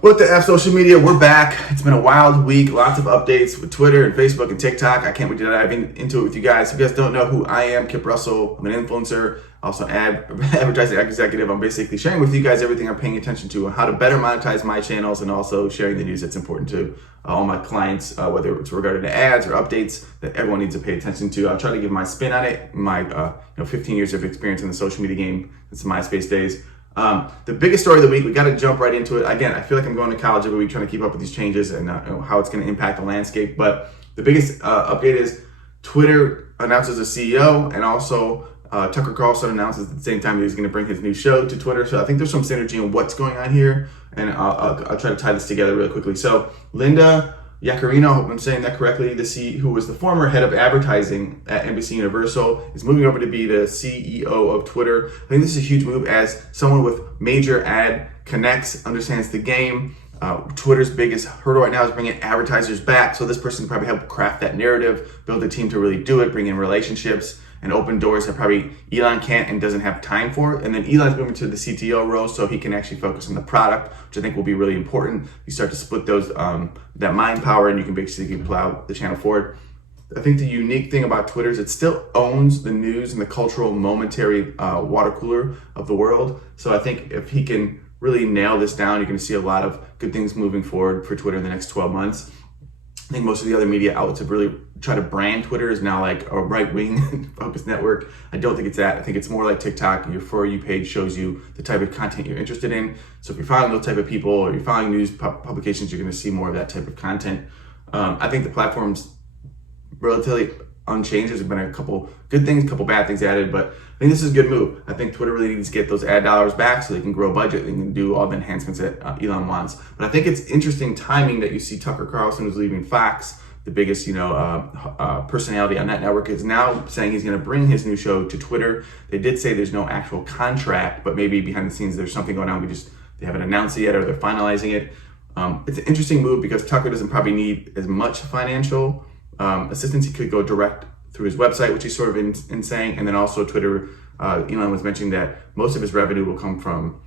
What the F social media? We're back. It's been a wild week. Lots of updates with Twitter and Facebook and TikTok. I can't wait to dive into it with you guys. If you guys don't know who I am, Kip Russell. I'm an influencer, also an advertising executive. I'm basically sharing with you guys everything I'm paying attention to, how to better monetize my channels, and also sharing the news that's important to all my clients, whether it's regarding to ads or updates that everyone needs to pay attention to. I'll try to give my spin on it, my 15 years of experience in the social media game since MySpace days. The biggest story of the week, we got to jump right into it. Again, I feel like I'm going to college every week trying to keep up with these changes and how it's going to impact the landscape. But the biggest update is Twitter announces a CEO, and also Tucker Carlson announces at the same time that he's going to bring his new show to Twitter. So I think there's some synergy in what's going on here, and I'll try to tie this together really quickly. So Linda Yaccarino, I hope I'm saying that correctly, who was the former head of advertising at NBC Universal, is moving over to be the CEO of Twitter. I think this is a huge move as someone with major ad connects, understands the game. Twitter's biggest hurdle right now is bringing advertisers back. So this person can probably help craft that narrative, build a team to really do it, bring in relationships, and open doors that probably Elon can't and doesn't have time for. And then Elon's moving to the CTO role so he can actually focus on the product, which I think will be really important. You start to split those that mind power, and you can basically plow the channel forward. I think the unique thing about Twitter is it still owns the news and the cultural momentary water cooler of the world. So I think if he can really nail this down, you're going to see a lot of good things moving forward for Twitter in the next 12 months. I think most of the other media outlets have really tried to brand Twitter as now like a right-wing focused network. I don't think it's that. I think it's more like TikTok. Your For You page shows you the type of content you're interested in. So if you're following those type of people or you're following news publications, you're going to see more of that type of content. I think the platform's relatively unchanged. There's been a couple good things, a couple bad things added, but I think this is a good move. I think Twitter really needs to get those ad dollars back so they can grow budget and can do all the enhancements that Elon wants. But I think it's interesting timing that you see Tucker Carlson, who's leaving Fox, the biggest personality on that network, is now saying he's going to bring his new show to Twitter. They did say there's no actual contract, but maybe behind the scenes there's something going on. They haven't announced it yet, or they're finalizing it. It's an interesting move because Tucker doesn't probably need as much financial assistance. He could go direct through his website, which he's sort of in saying, and then also Twitter. Elon was mentioning that most of his revenue will come from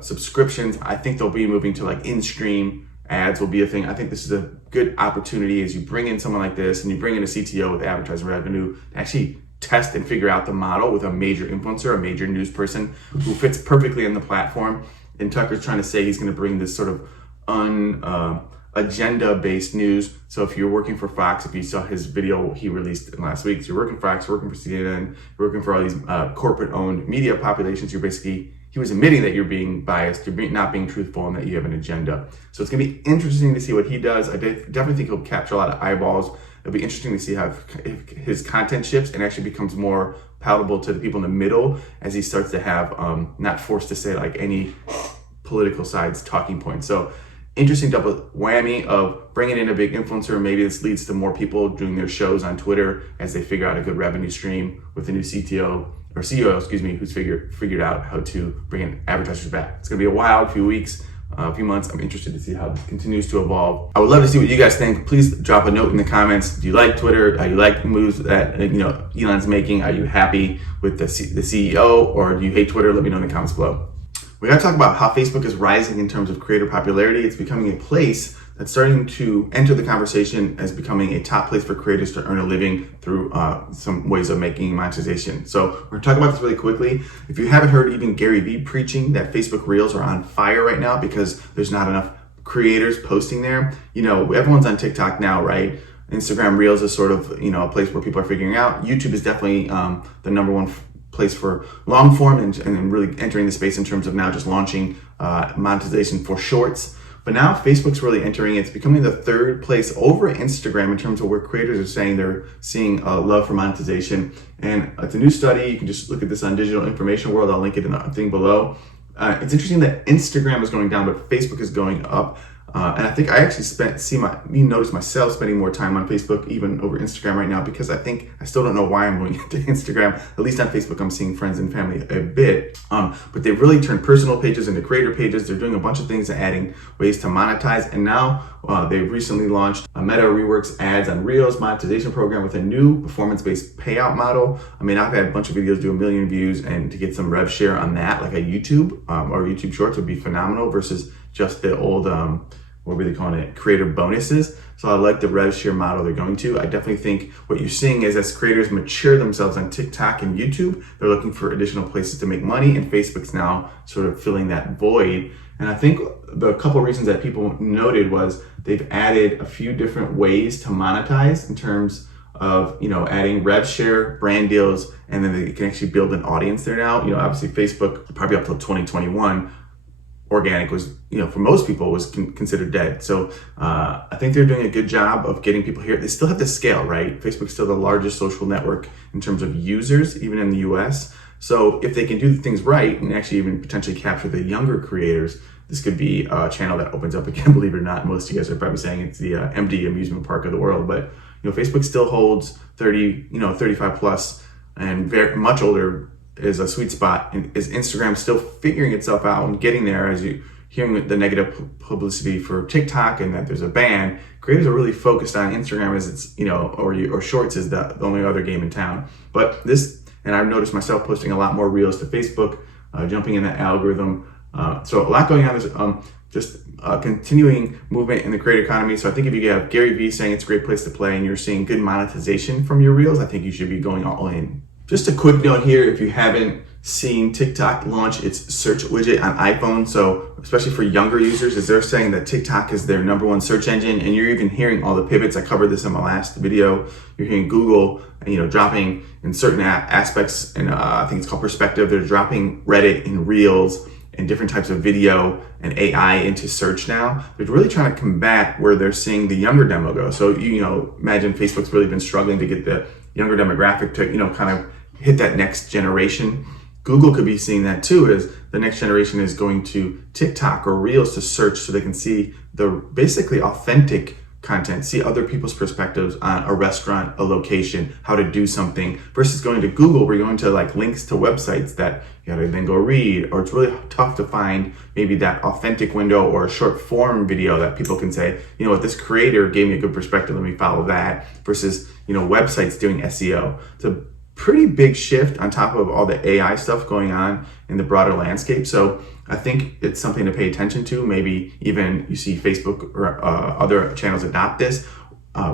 subscriptions. I think they'll be moving to like in-stream ads will be a thing. I think this is a good opportunity as you bring in someone like this and you bring in a CTO with advertising revenue to actually test and figure out the model with a major influencer, a major news person who fits perfectly in the platform. And Tucker's trying to say he's going to bring this sort of agenda-based news. So if you're working for Fox, if you saw his video he released last week, so you're working for Fox, you're working for CNN, you're working for all these corporate-owned media populations, he was admitting that you're being biased, you're not being truthful, and that you have an agenda. So it's going to be interesting to see what he does. I definitely think he'll capture a lot of eyeballs. It'll be interesting to see if his content shifts and actually becomes more palatable to the people in the middle as he starts to have, not forced to say like any political side's talking points. So interesting double whammy of bringing in a big influencer. Maybe this leads to more people doing their shows on Twitter as they figure out a good revenue stream with the new CEO, who's figured out how to bring in advertisers back. It's going to be a wild few weeks, a few months. I'm interested to see how this continues to evolve. I would love to see what you guys think. Please drop a note in the comments. Do you like Twitter? Do you like the moves that Elon's making? Are you happy with the CEO, or do you hate Twitter? Let me know in the comments below. We gotta talk about how Facebook is rising in terms of creator popularity. It's becoming a place that's starting to enter the conversation as becoming a top place for creators to earn a living through some ways of making monetization. So we're gonna talk about this really quickly. If you haven't heard even Gary Vee preaching that Facebook Reels are on fire right now because there's not enough creators posting there. Everyone's on TikTok now, right? Instagram Reels is sort of, a place where people are figuring out. YouTube is definitely the number one place for long form and really entering the space in terms of now just launching monetization for shorts. But now Facebook's really entering. It's becoming the third place over Instagram in terms of where creators are saying they're seeing a love for monetization. And it's a new study. You can just look at this on Digital Information World. I'll link it in the thing below. It's interesting that Instagram is going down, but Facebook is going up. And I think I actually notice myself spending more time on Facebook even over Instagram right now, because I still don't know why I'm going into Instagram. At least on Facebook, I'm seeing friends and family a bit. But they've really turned personal pages into creator pages. They're doing a bunch of things, adding ways to monetize. And now they've recently launched a Meta reworks ads on Reels monetization program with a new performance-based payout model. I mean, I've had a bunch of videos do 1 million views, and to get some rev share on that, like a YouTube or YouTube Shorts, would be phenomenal versus just the old, what were they calling it? Creator bonuses. So I like the rev share model they're going to. I definitely think what you're seeing is as creators mature themselves on TikTok and YouTube, they're looking for additional places to make money, and Facebook's now sort of filling that void. And I think the couple reasons that people noted was they've added a few different ways to monetize in terms of, adding rev share, brand deals, and then they can actually build an audience there now. Obviously Facebook, probably up till 2021, organic was, for most people was considered dead. So I think they're doing a good job of getting people here. They still have to scale, right? Facebook's still the largest social network in terms of users, even in the US. So if they can do things right and actually even potentially capture the younger creators, this could be a channel that opens up again, believe it or not. Most of you guys are probably saying it's the MD amusement park of the world, but Facebook still holds 35 plus, and very much older is a sweet spot. And is Instagram still figuring itself out and getting there? As you hearing the negative publicity for TikTok and that there's a ban, creators are really focused on Instagram as it's, or Shorts is the only other game in town. But this, and I've noticed myself posting a lot more reels to Facebook, jumping in that algorithm. So a lot going on. There's just continuing movement in the creator economy. So I think if you have Gary Vee saying it's a great place to play and you're seeing good monetization from your reels, I think you should be going all in. Just a quick note here, if you haven't seen TikTok launch its search widget on iPhone, so especially for younger users, as they're saying that TikTok is their #1 search engine, and you're even hearing all the pivots. I covered this in my last video. You're hearing Google, dropping in certain aspects, and I think it's called Perspective. They're dropping Reddit and Reels and different types of video and AI into search now. They're really trying to combat where they're seeing the younger demo go. So, imagine Facebook's really been struggling to get the younger demographic to, kind of hit that next generation. Google could be seeing that too, as the next generation is going to TikTok or Reels to search so they can see the basically authentic content, see other people's perspectives on a restaurant, a location, how to do something, versus going to Google where you're going to links to websites that you gotta then go read, or it's really tough to find maybe that authentic window or a short form video that people can say, what, this creator gave me a good perspective, let me follow that, versus, websites doing SEO. It's a pretty big shift on top of all the AI stuff going on in the broader landscape. So I think it's something to pay attention to. Maybe even you see Facebook or other channels adopt this.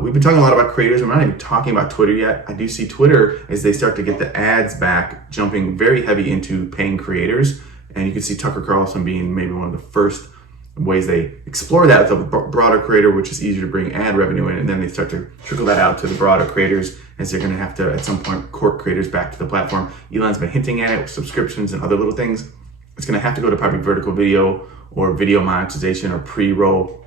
We've been talking a lot about creators. We're not even talking about Twitter yet. I do see Twitter, as they start to get the ads back, jumping very heavy into paying creators. And you can see Tucker Carlson being maybe one of the first ways they explore that with a broader creator, which is easier to bring ad revenue in, and then they start to trickle that out to the broader creators, as they're going to have to at some point court creators back to the platform. Elon's been hinting at it with subscriptions and other little things. It's going to have to go to probably vertical video or video monetization or pre-roll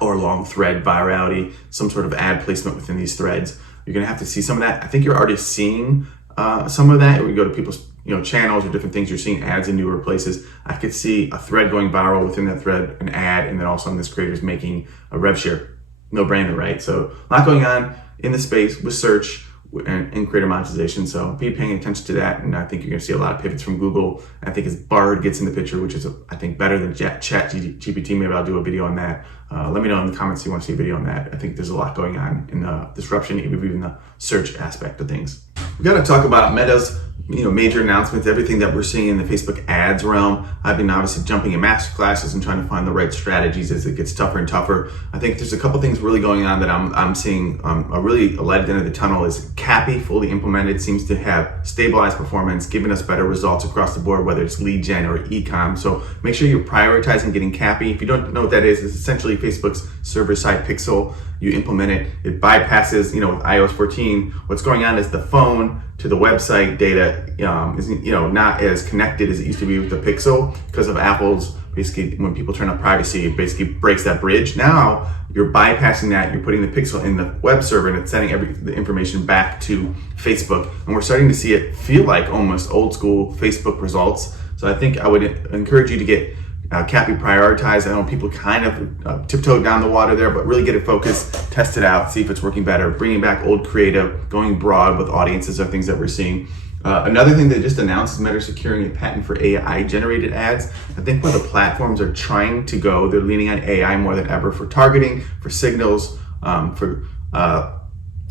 or long thread virality, some sort of ad placement within these threads. You're going to have to see some of that. I think you're already seeing some of that. We go to people's channels or different things, you're seeing ads in newer places. I could see a thread going viral, within that thread an ad, and then also on this creator's making a rev share. No brainer, right? So a lot going on in the space with search and creator monetization. So be paying attention to that, and I think you're going to see a lot of pivots from Google. I think as Bard gets in the picture, which is I think better than Chat GPT, maybe I'll do a video on that. Let me know in the comments if you want to see a video on that. I think there's a lot going on in the disruption, even the search aspect of things. We got to talk about Meta's major announcements, everything that we're seeing in the Facebook ads realm. I've been obviously jumping in master classes and trying to find the right strategies as it gets tougher and tougher. I think there's a couple things really going on that I'm seeing a light at the end of the tunnel. Is CAPI fully implemented, seems to have stabilized performance, giving us better results across the board, whether it's lead gen or e-com. So make sure you're prioritizing getting CAPI. If you don't know what that is, it's essentially Facebook's server-side pixel. You implement it, it bypasses, with iOS 14. What's going on is the phone to the website data is not as connected as it used to be with the Pixel, because of Apple's basically, when people turn on privacy, it basically breaks that bridge. Now you're bypassing that, you're putting the Pixel in the web server, and it's sending the information back to Facebook. And we're starting to see it feel like almost old school Facebook results. So I think I would encourage you to get CAPI prioritized. I know people kind of tiptoe down the water there, but really get it focused, test it out, see if it's working better. Bringing back old creative, going broad with audiences are things that we're seeing. Another thing they just announced is Meta securing a patent for AI generated ads. I think where the platforms are trying to go, they're leaning on AI more than ever for targeting, for signals, for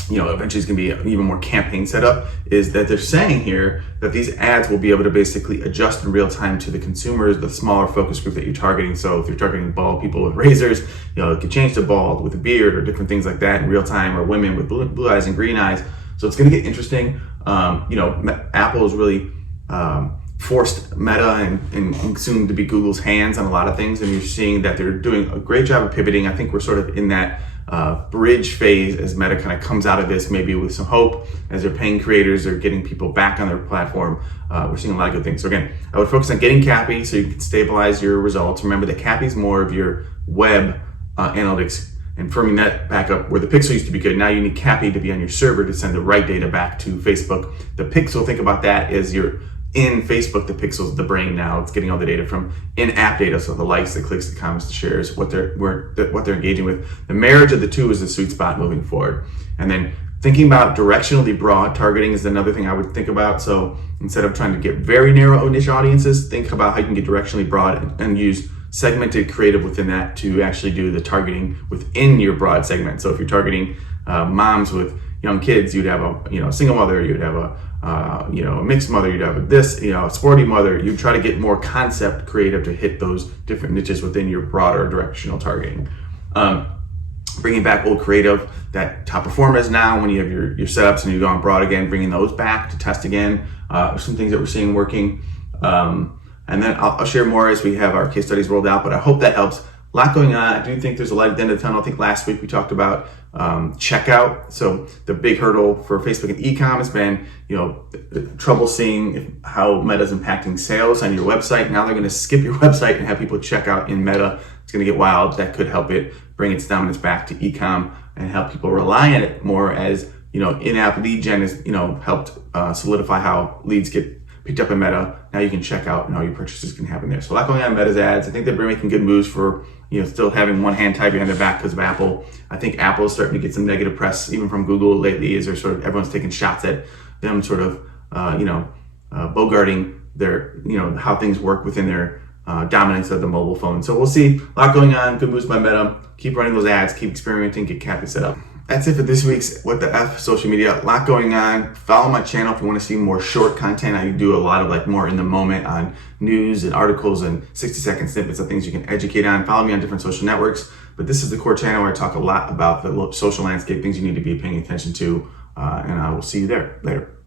eventually it's going to be even more campaign setup, is that they're saying here that these ads will be able to basically adjust in real time to the consumers, the smaller focus group that you're targeting. So if you're targeting bald people with razors, it could change to bald with a beard or different things like that in real time, or women with blue eyes and green eyes. So it's going to get interesting. Apple has really forced Meta and soon to be Google's hands on a lot of things, and you're seeing that they're doing a great job of pivoting. I think we're sort of in that bridge phase as Meta kind of comes out of this, maybe with some hope, as they're paying creators, they're getting people back on their platform. We're seeing a lot of good things. So again, I would focus on getting CAPI so you can stabilize your results. Remember that CAPI is more of your web analytics and firming that back up where the pixel used to be good. Now you need CAPI to be on your server to send the right data back to Facebook. The pixel, think about that as your in Facebook, the pixel's the brain now. It's getting all the data from in-app data, so the likes, the clicks, the comments, the shares, what they're engaging with. The marriage of the two is the sweet spot moving forward. And then thinking about directionally broad targeting is another thing I would think about. So instead of trying to get very narrow niche audiences, think about how you can get directionally broad and use segmented creative within that to actually do the targeting within your broad segment. So if you're targeting moms with young kids, you'd have a single mother, you'd have a mixed mother, you'd have a sporty mother. You try to get more concept creative to hit those different niches within your broader directional targeting. Bringing back old creative that top performers now, when you have your setups and you've gone broad again, bringing those back to test again. Some things that we're seeing working. And then I'll share more as we have our case studies rolled out, but I hope that helps. A lot going on. I do think there's a light at the end of the tunnel. I think last week we talked about checkout. So the big hurdle for Facebook and e-com has been, trouble seeing how Meta's impacting sales on your website. Now they're going to skip your website and have people check out in Meta. It's going to get wild. That could help it bring its dominance back to e-com and help people rely on it more, as in-app lead gen has helped solidify how leads get picked up in Meta. Now you can check out and all your purchases can happen there. So a lot going on in Meta's ads. I think they're making good moves for still having one hand tied behind their back because of Apple. I think Apple is starting to get some negative press even from Google lately, as they're sort of everyone's taking shots at them sort of bogarting their how things work within their dominance of the mobile phone. So we'll see. A lot going on. Good moves by Meta. Keep running those ads. Keep experimenting. Get CAPI set up. That's it for this week's What the F social media. A lot going on. Follow my channel if you want to see more short content. I do a lot of more in the moment on news and articles and 60-second snippets of things you can educate on. Follow me on different social networks. But this is the core channel where I talk a lot about the social landscape, things you need to be paying attention to. And I will see you there later.